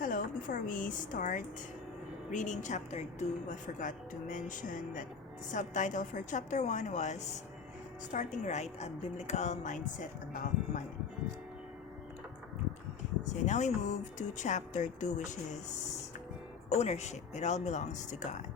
Hello, before we start reading chapter 2, I forgot to mention that the subtitle for chapter 1 was Starting Right, a Biblical Mindset About Money. So now we move to chapter 2, which is Ownership. It all belongs to God.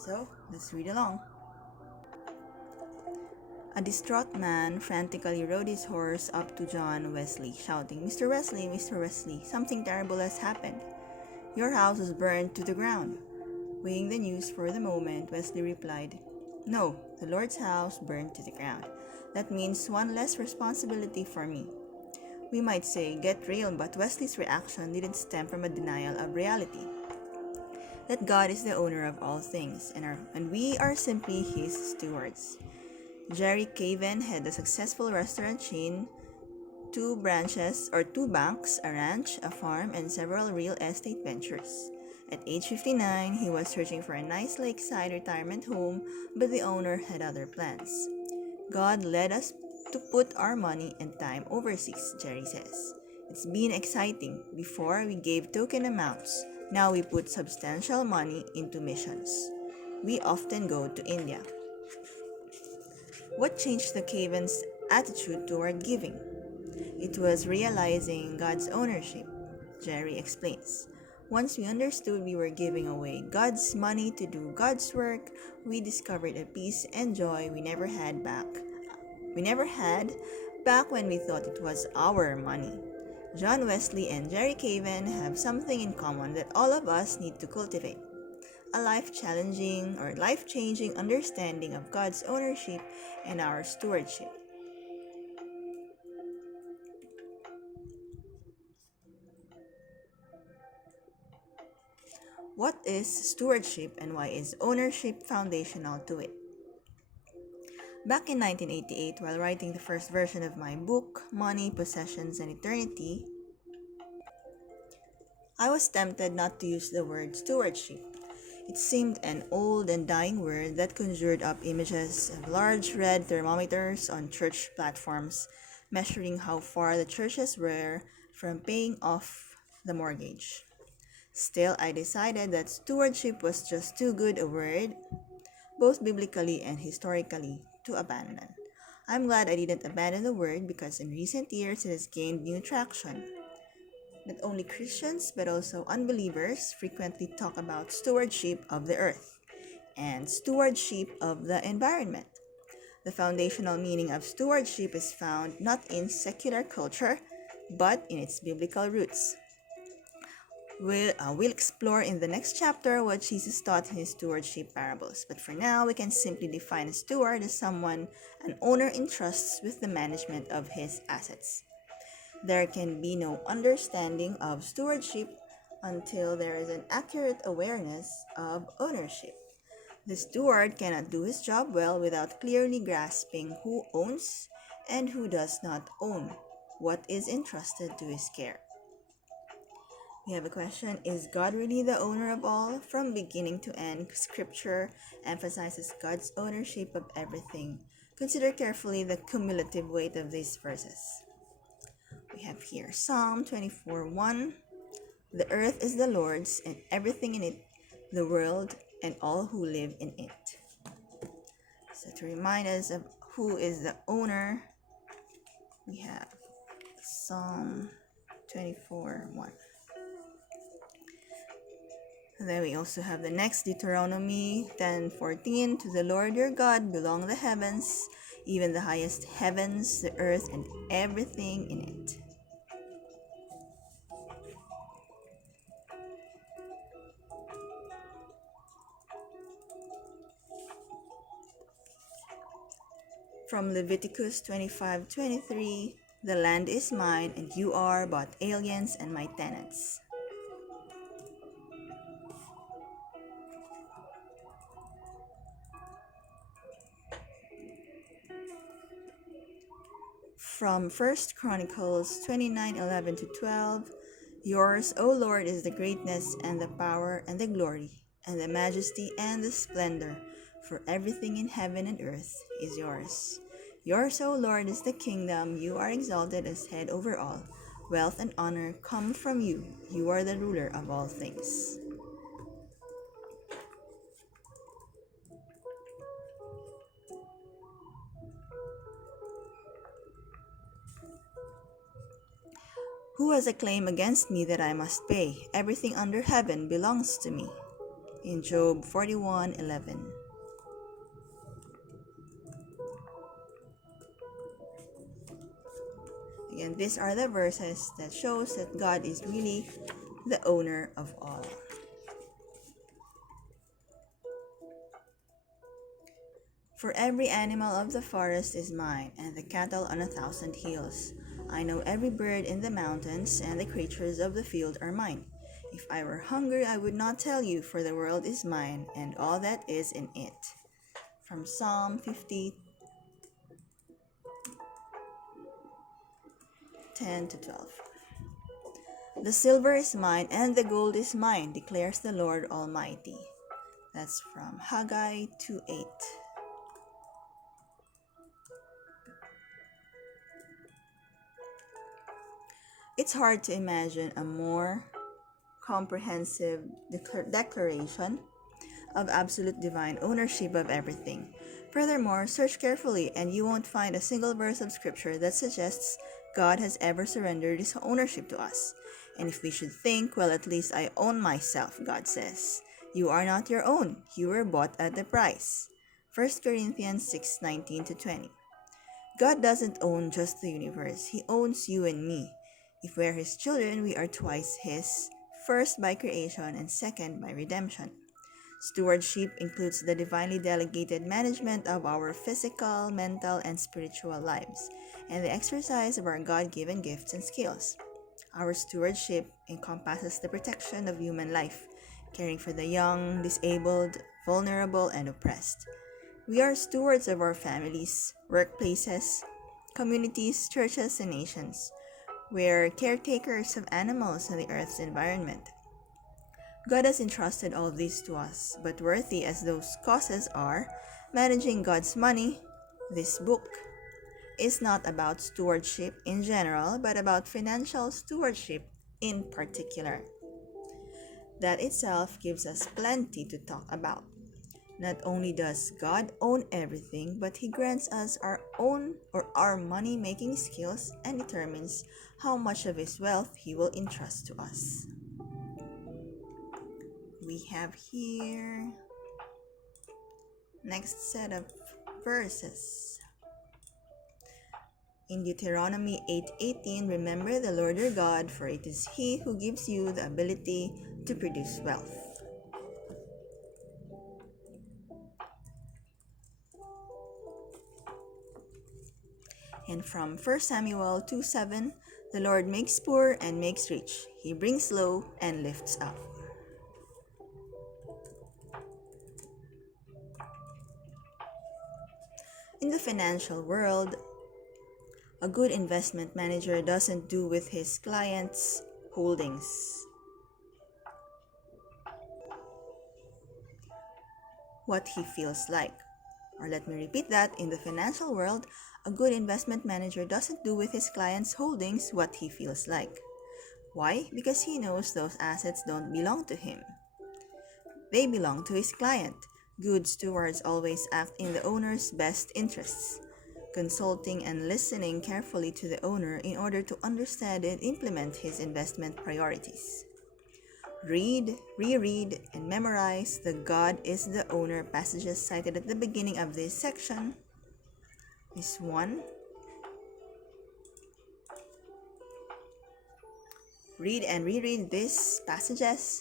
So let's read along. A distraught man frantically rode his horse up to John Wesley, shouting, "Mr. Wesley, Mr. Wesley, something terrible has happened. Your house is burned to the ground." Weighing the news for the moment, Wesley replied, "No, the Lord's house burned to the ground. That means one less responsibility for me." We might say, "Get real," but Wesley's reaction didn't stem from a denial of reality. That God is the owner of all things, and we are simply His stewards. Jerry Caven had a successful restaurant chain, two banks, a ranch, a farm, and several real estate ventures. At age 59, he was searching for a nice lakeside retirement home, but the owner had other plans. God led us to put our money and time overseas, Jerry says. It's been exciting. Before, we gave token amounts. Now we put substantial money into missions. We often go to India. What changed the Cavens' attitude toward giving? It was realizing God's ownership, Jerry explains. Once we understood we were giving away God's money to do God's work, we discovered a peace and joy we never had back. We never had back when we thought it was our money. John Wesley and Jerry Caven have something in common that all of us need to cultivate: a life-changing understanding of God's ownership and our stewardship. What is stewardship and why is ownership foundational to it? Back in 1988, while writing the first version of my book, Money, Possessions, and Eternity, I was tempted not to use the word stewardship. It seemed an old and dying word that conjured up images of large red thermometers on church platforms, measuring how far the churches were from paying off the mortgage. Still, I decided that stewardship was just too good a word, both biblically and historically, to abandon. I'm glad I didn't abandon the word because in recent years it has gained new traction. Not only Christians but also unbelievers frequently talk about stewardship of the earth and stewardship of the environment. The foundational meaning of stewardship is found not in secular culture but in its biblical roots. We'll explore in the next chapter what Jesus taught in his stewardship parables. But for now, we can simply define a steward as someone an owner entrusts with the management of his assets. There can be no understanding of stewardship until there is an accurate awareness of ownership. The steward cannot do his job well without clearly grasping who owns and who does not own what is entrusted to his care. We have a question: is God really the owner of all? From beginning to end, Scripture emphasizes God's ownership of everything. Consider carefully the cumulative weight of these verses. We have here Psalm 24:1. The earth is the Lord's and everything in it, the world and all who live in it. So to remind us of who is the owner, we have Psalm 24:1. And then we also have the next Deuteronomy 10:14. To the Lord your God belong the heavens, even the highest heavens, the earth, and everything in it. From Leviticus 25:23, the land is mine, and you are but aliens and my tenants. From 1 Chronicles 29:11-12, Yours, O Lord, is the greatness and the power and the glory and the majesty and the splendor, for everything in heaven and earth is yours. Yours, O Lord, is the kingdom. You are exalted as head over all. Wealth and honor come from you. You are the ruler of all things. Who has a claim against me that I must pay? Everything under heaven belongs to me. In Job 41:11. Again, these are the verses that shows that God is really the owner of all. For every animal of the forest is mine, and the cattle on 1,000 hills. I know every bird in the mountains, and the creatures of the field are mine. If I were hungry, I would not tell you, for the world is mine, and all that is in it. From Psalm 50, 10 to 12. The silver is mine, and the gold is mine, declares the Lord Almighty. That's from Haggai 2:8. It's hard to imagine a more comprehensive declaration of absolute divine ownership of everything. Furthermore, search carefully and you won't find a single verse of scripture that suggests God has ever surrendered his ownership to us. And if we should think, well, at least I own myself, God says. You are not your own. You were bought at the price. 1 Corinthians 6:19 to 20. God doesn't own just the universe. He owns you and me. If we're his children, we are twice his, first by creation and second by redemption. Stewardship includes the divinely delegated management of our physical, mental, and spiritual lives, and the exercise of our God-given gifts and skills. Our stewardship encompasses the protection of human life, caring for the young, disabled, vulnerable, and oppressed. We are stewards of our families, workplaces, communities, churches, and nations. We are caretakers of animals and the earth's environment. God has entrusted all this to us, but worthy as those causes are, managing God's money, this book is not about stewardship in general, but about financial stewardship in particular. That itself gives us plenty to talk about. Not only does God own everything, but he grants us our own or our money-making skills and determines how much of his wealth he will entrust to us. We have here next set of verses. In Deuteronomy 8:18, remember the Lord your God, for it is he who gives you the ability to produce wealth. And from 1 Samuel 2:7, the Lord makes poor and makes rich. He brings low and lifts up. In the financial world, a good investment manager doesn't do with his clients' holdings what he feels like. Or let me repeat that, in the financial world, a good investment manager doesn't do with his clients' holdings what he feels like. Why? Because he knows those assets don't belong to him. They belong to his client. Good stewards always act in the owner's best interests, consulting and listening carefully to the owner in order to understand and implement his investment priorities. Read, reread, and memorize the God is the owner passages cited at the beginning of this section. Is one. Read and reread these passages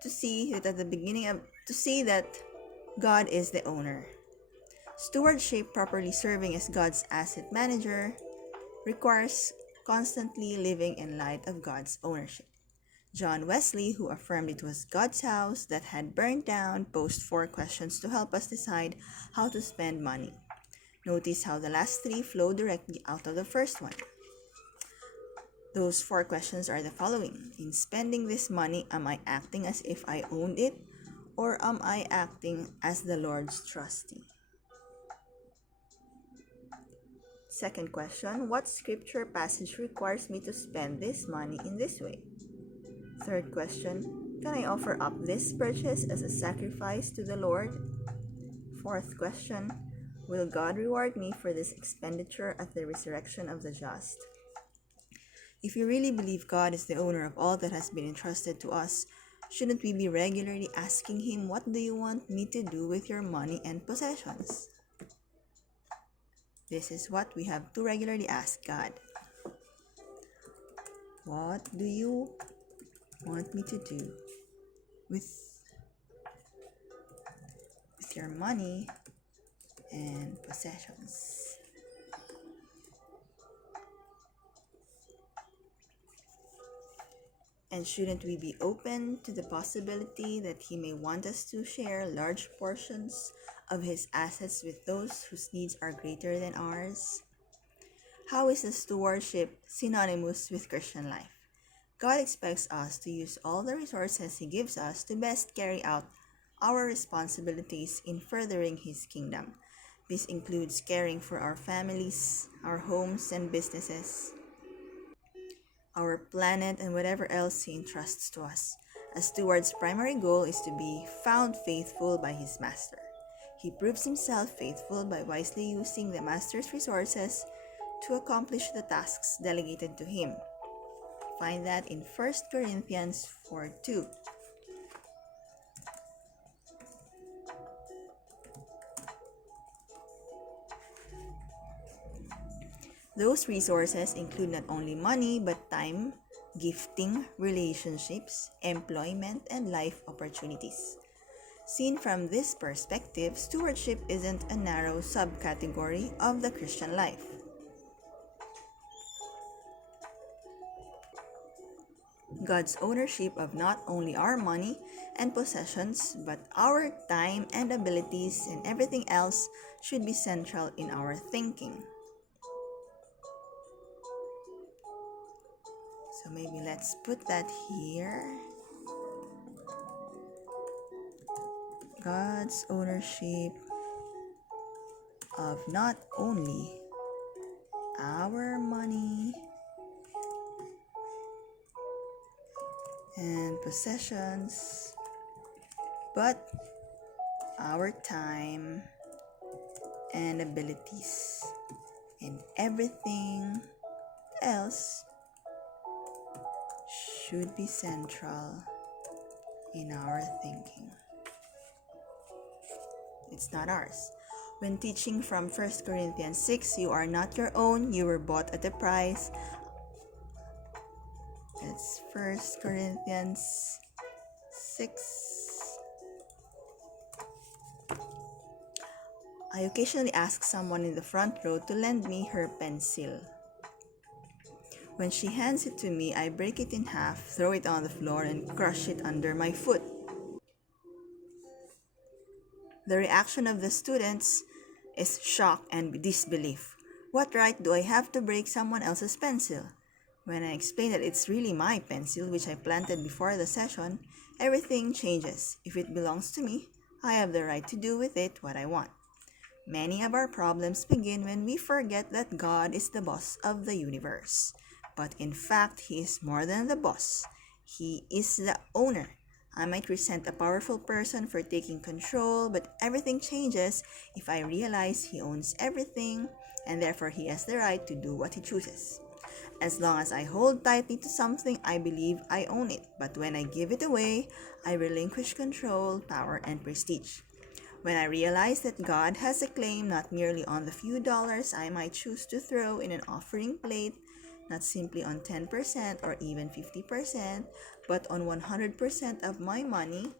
to see that God is the owner. Stewardship, properly serving as God's asset manager, requires constantly living in light of God's ownership. John Wesley, who affirmed it was God's house that had burned down, posed 4 questions to help us decide how to spend money. Notice how the last 3 flow directly out of the first one. Those four questions are the following. In spending this money, am I acting as if I owned it, or am I acting as the Lord's trustee? Second question, what scripture passage requires me to spend this money in this way? Third question, can I offer up this purchase as a sacrifice to the Lord? Fourth question, will God reward me for this expenditure at the resurrection of the just? If you really believe God is the owner of all that has been entrusted to us, shouldn't we be regularly asking Him, what do you want me to do with your money and possessions? This is what we have to regularly ask God. What do you want me to do with your money and possessions? And shouldn't we be open to the possibility that He may want us to share large portions of His assets with those whose needs are greater than ours? How is the stewardship synonymous with Christian life? God expects us to use all the resources He gives us to best carry out our responsibilities in furthering His kingdom. This includes caring for our families, our homes and businesses, our planet, and whatever else He entrusts to us. A steward's primary goal is to be found faithful by his master. He proves himself faithful by wisely using the master's resources to accomplish the tasks delegated to him. Find that in 1 Corinthians 4:2. Those resources include not only money but time, gifting, relationships, employment, and life opportunities. Seen from this perspective, stewardship isn't a narrow subcategory of the Christian life. God's ownership of not only our money and possessions, but our time and abilities and everything else should be central in our thinking. So maybe let's put that here. God's ownership of not only our money and possessions, but our time and abilities and everything else should be central in our thinking. It's not ours. When teaching from 1 Corinthians 6, you are not your own, you were bought at a price. It's 1 Corinthians 6. I occasionally ask someone in the front row to lend me her pencil. When she hands it to me, I break it in half, throw it on the floor, and crush it under my foot. The reaction of the students is shock and disbelief. What right do I have to break someone else's pencil? When I explain that it's really my pencil, which I planted before the session, everything changes. If it belongs to me, I have the right to do with it what I want. Many of our problems begin when we forget that God is the boss of the universe. But in fact, He is more than the boss. He is the owner. I might resent a powerful person for taking control, but everything changes if I realize He owns everything, and therefore He has the right to do what He chooses. As long as I hold tightly to something, I believe I own it. But when I give it away, I relinquish control, power, and prestige. When I realize that God has a claim not merely on the few dollars I might choose to throw in an offering plate, not simply on 10% or even 50%, but on 100% of my money,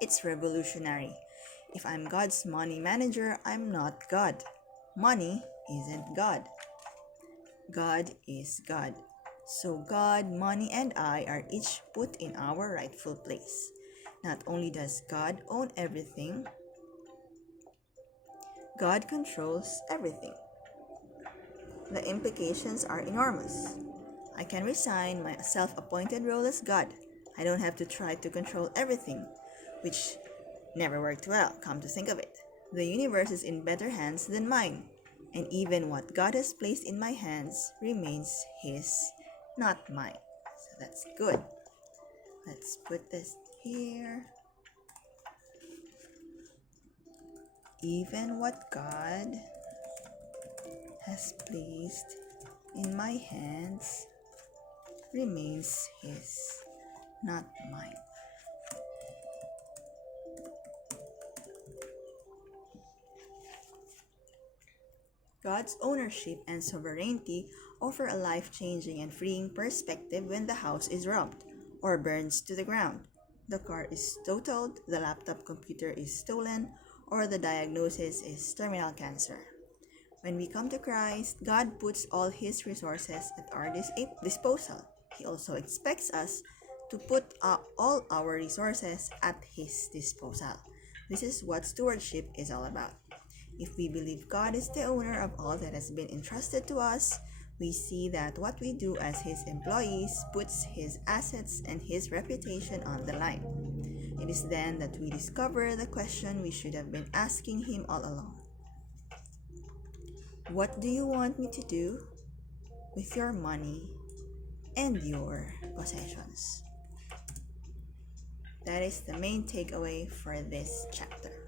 it's revolutionary. If I'm God's money manager, I'm not God. Money isn't God. God is God. So God, money, and I are each put in our rightful place. Not only does God own everything, God controls everything. The implications are enormous. I can resign my self appointed role as God. I don't have to try to control everything, which never worked well, come to think of it. The universe is in better hands than mine, and even what God has placed in my hands remains His, not mine. So that's good. Let's put this here. Even what God has placed in my hands remains His, not mine. God's ownership and sovereignty offer a life-changing and freeing perspective when the house is robbed or burns to the ground. The car is totaled, the laptop computer is stolen, or the diagnosis is terminal cancer. When we come to Christ, God puts all His resources at our disposal. He also expects us to put all our resources at His disposal. This is what stewardship is all about. If we believe God is the owner of all that has been entrusted to us, we see that what we do as His employees puts His assets and His reputation on the line. It is then that we discover the question we should have been asking Him all along. What do you want me to do with your money and your possessions? That is the main takeaway for this chapter.